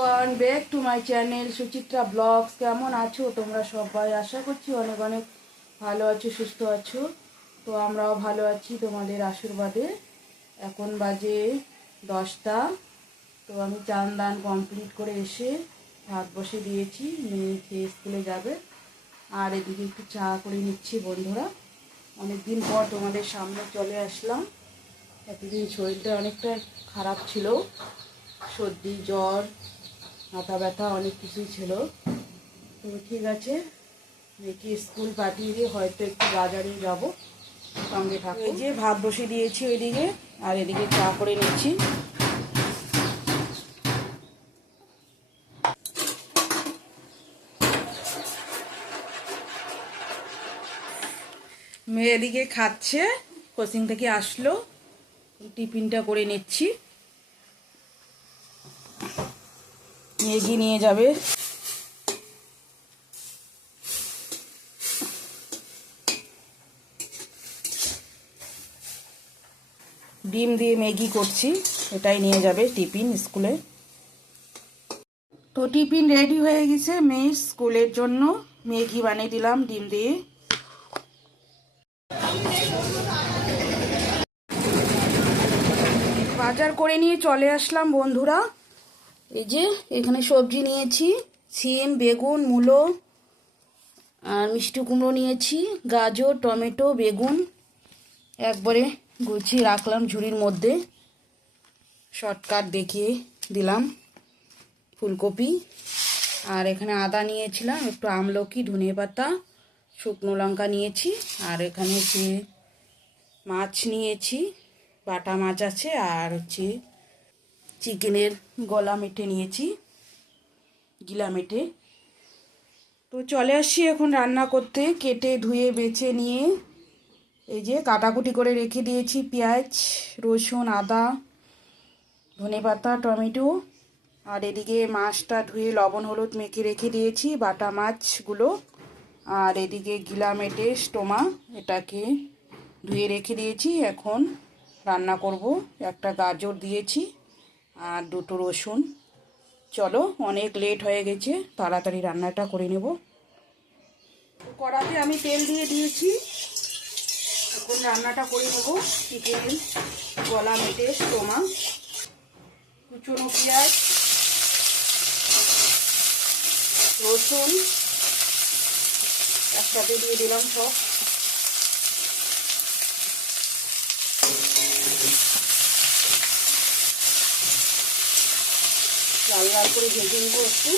One back to my channel Suchitra blogs কেমন আছো? তোমরা সবাই আশা করছি অনেক অনেক ভালো আছো, সুস্থ আছো। তো আমরাও ভালো আছি তোমাদের আশীর্বাদে। এখন বাজে দশটা। তো আমি চান দান কমপ্লিট করে এসে ভাত বসে দিয়েছি। মেয়ে খেয়ে স্কুলে যাবে। আর এদিকে একটু চা করে নিচ্ছি বন্ধুরা। অনেক দিন পর তোমাদের সামনে চলে আসলাম। এতদিন শরীরটা অনেকটা খারাপ ছিল। সর্দি, জ্বর মাথা ব্যথা, অনেক কিছুই ছিল। তো ঠিক আছে, মেয়েকে স্কুল পাঠিয়ে দিয়ে হয়তো একটু বাজারে যাব। সঙ্গে থাকো। যে ভাত বসে দিয়েছি ওইদিকে, আর এদিকে চা করে নিচ্ছি। মেয়ে এদিকে খাচ্ছে, কোচিং থেকে আসলো। টিফিনটা করে নিচ্ছি। ম্যাগি নিয়ে যাবে। ডিম দিয়ে ম্যাগি করছি, এটাই নিয়ে যাবে টিফিন স্কুলে। তো টিফিন রেডি হয়ে গেছে মেয়ে স্কুলের জন্য। ম্যাগি বানিয়ে দিলাম ডিম দিয়ে। বাজার করে নিয়ে চলে আসলাম বন্ধুরা। এই যে, এখানে সবজি নিয়েছি, সিম, বেগুন, মূলো, আর মিষ্টি কুমড়ো নিয়েছি, গাজর, টমেটো, বেগুন। একবারে গুছিয়ে রাখলাম ঝুড়ির মধ্যে। শর্টকাট দেখিয়ে দিলাম ফুলকপি। আর এখানে আদা নিয়েছিলাম, একটু আমলকি, ধনে পাতা, শুকনো লঙ্কা নিয়েছি। আর এখানে হচ্ছে মাছ নিয়েছি, বাটা মাছ আছে, আর হচ্ছে চিকেনের গলা মেটে নিয়েছি, গিলা মেটে। তো চলে আসছি এখন রান্না করতে, কেটে, ধুয়ে, বেছে নিয়ে। এই যে কাটাকুটি করে রেখে দিয়েছি, পেঁয়াজ, রসুন, আদা, ধনে পাতা, টমেটো। আর এদিকে মাছটা ধুয়ে লবণ, হলুদ মেখে রেখে দিয়েছি, বাটা মাছগুলো। আর এদিকে গিলা মেটে স্টোমা, এটাকে ধুয়ে রেখে দিয়েছি। এখন রান্না করব, একটা গাজর দিয়েছি। আর দুটো রসুন। চলো, অনেক লেট হয়ে গেছে, তাড়াতাড়ি রান্নাটা করে নেব। কড়াতে আমি তেল দিয়ে দিয়েছি। এখন রান্নাটা করে নেব। চিকেন, গলা মেটে স্টোমা কুচনো পেঁয়াজ, রসুন, একসাথে দিয়ে দিলাম সব। লাল করে ভেজে নেব একটু।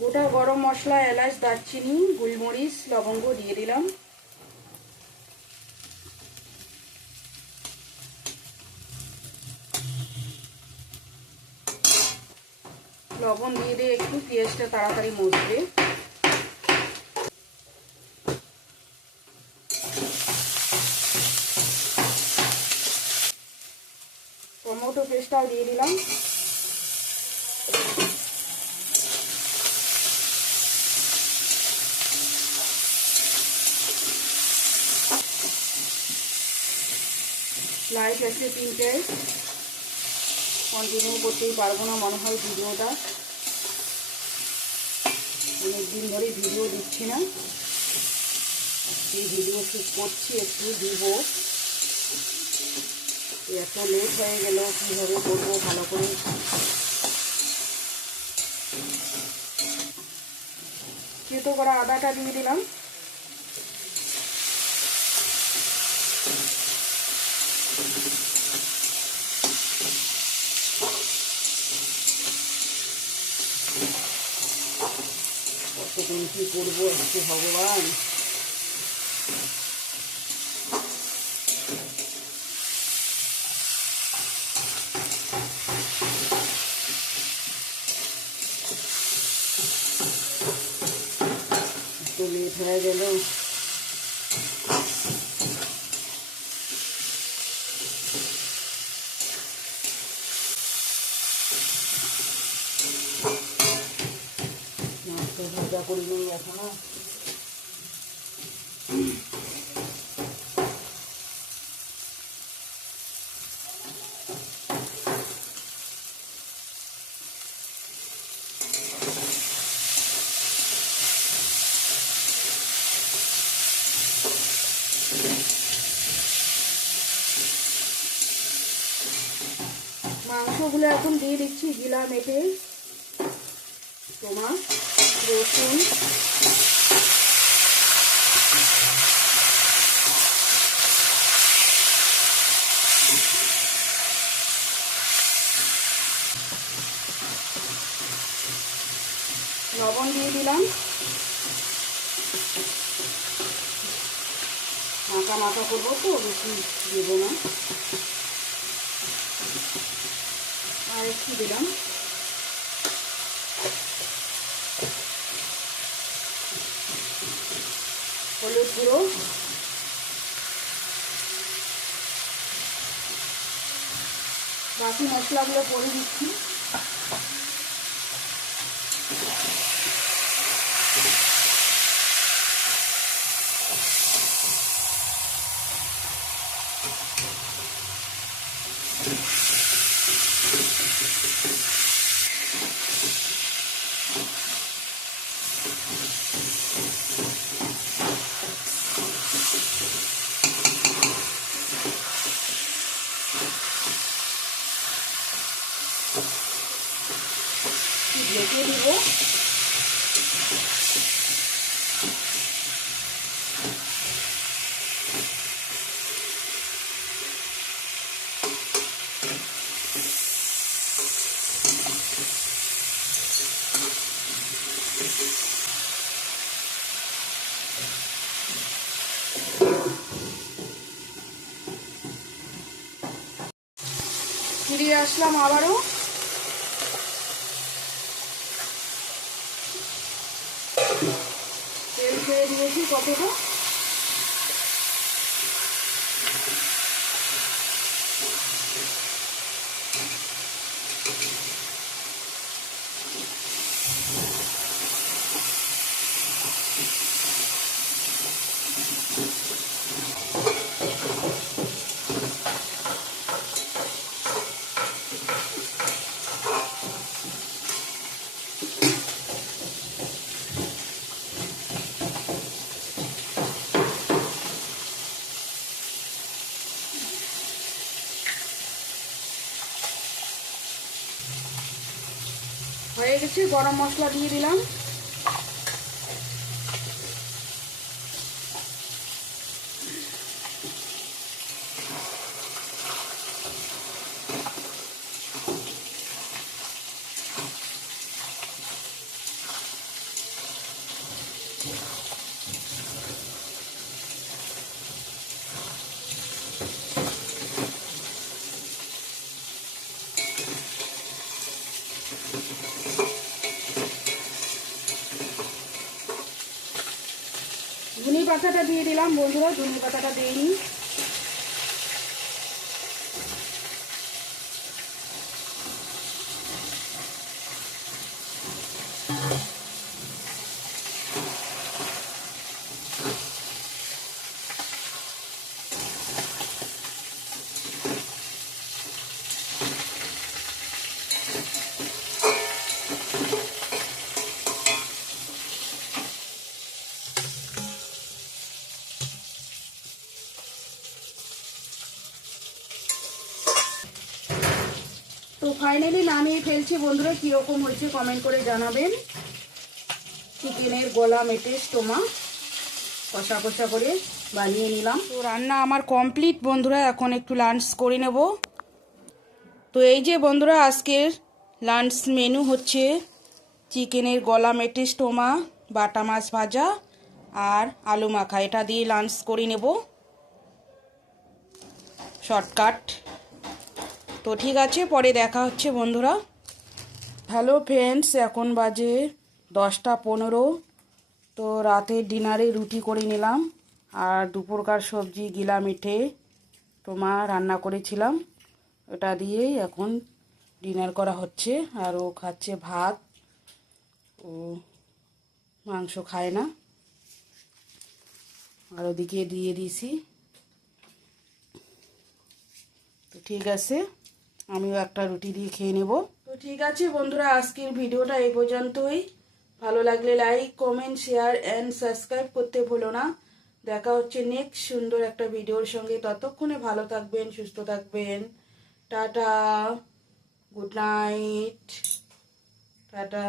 গোটা গরম মশলা, এলাচ, দারচিনি, গোলমরিচ, লবঙ্গ দিয়ে দিলাম। লবণ দিয়ে দিয়ে একটু পেঁয়াজটা তাড়াতাড়ি মজবে। টমেটো পেস্টটাও দিয়ে দিলাম। লাইট আছে তিনটে। কন্টিনিউ করতেই পারব না, মনে হয় ভিডিওটা। অনেক দিন ধরে ভিডিও দিচ্ছি না। এই ভিডিও শ্যুট করছি, একটু দিব। এত লেট হয়ে গেল, কীভাবে করব ভালো করে? কেতো করা আদাটা দিয়ে দিলাম। কতদিন কী করব, একটু ভগবান। হয়ে গেল মাছটা ভাজা করি নেই এখনও মাংসগুলো এখন দিয়ে দিচ্ছি গিলা মেটে। তোমার রসুন। লবণ দিয়ে দিলাম। মাখা মাখা করব তো বেশি দেবো না। আর দিলাম। হলুদ গুঁড়ো। বাকি মশলাগুলো পরে দিচ্ছি। ঢেকে দিব ফিরে আসলাম আবারও। তেল ছেড়ে দিয়েছি কতটা? হয়ে গেছে গরম মশলা দিয়ে দিলাম। ধনে পাতাটা দিয়ে দিলাম বন্ধুরা ধনে পাতাটা দিইনি ফাইনালি নামিয়ে ফেলছি। বন্ধুরা, কীরকম হয়েছে কমেন্ট করে জানাবেন। চিকেনের গলা মেটে স্টোমা কষা কষা করে বানিয়ে নিলাম। তো রান্না আমার কমপ্লিট বন্ধুরা। এখন একটু লাঞ্চ করে নেব। তো এই যে বন্ধুরা, আজকের লাঞ্চ মেনু হচ্ছে চিকেনের গলা মেটে স্টোমা, বাটা মাছ ভাজা আর আলু মাখা। এটা দিয়ে লাঞ্চ করে নেব। শর্টকাট তো ঠিক আছে, পরে দেখা হচ্ছে বন্ধুরা। হ্যালো ফ্রেন্ডস এখন বাজে দশটা পনেরো। তো রাতের ডিনারে রুটি করে নিলাম, আর দুপুরকার সবজি গিলা মিঠে তোমার রান্না করেছিলাম। ওটা দিয়েই এখন ডিনার করা হচ্ছে, আর ও খাচ্ছে ভাত। ও মাংস খায় না। আর ওদিকে দিয়ে দিয়েছি। তো ঠিক আছে। আমিও একটা রুটি দিয়ে খেয়ে নেব। তো ঠিক আছে বন্ধুরা, আজকের ভিডিওটা এই পর্যন্তই। ভালো লাগলে like comment share and subscribe করতে ভুলো না। দেখা হচ্ছে নেক্সট সুন্দর একটা ভিডিওর সঙ্গে। ততক্ষণে ভালো থাকবেন, সুস্থ থাকবেন। Tata good night tata.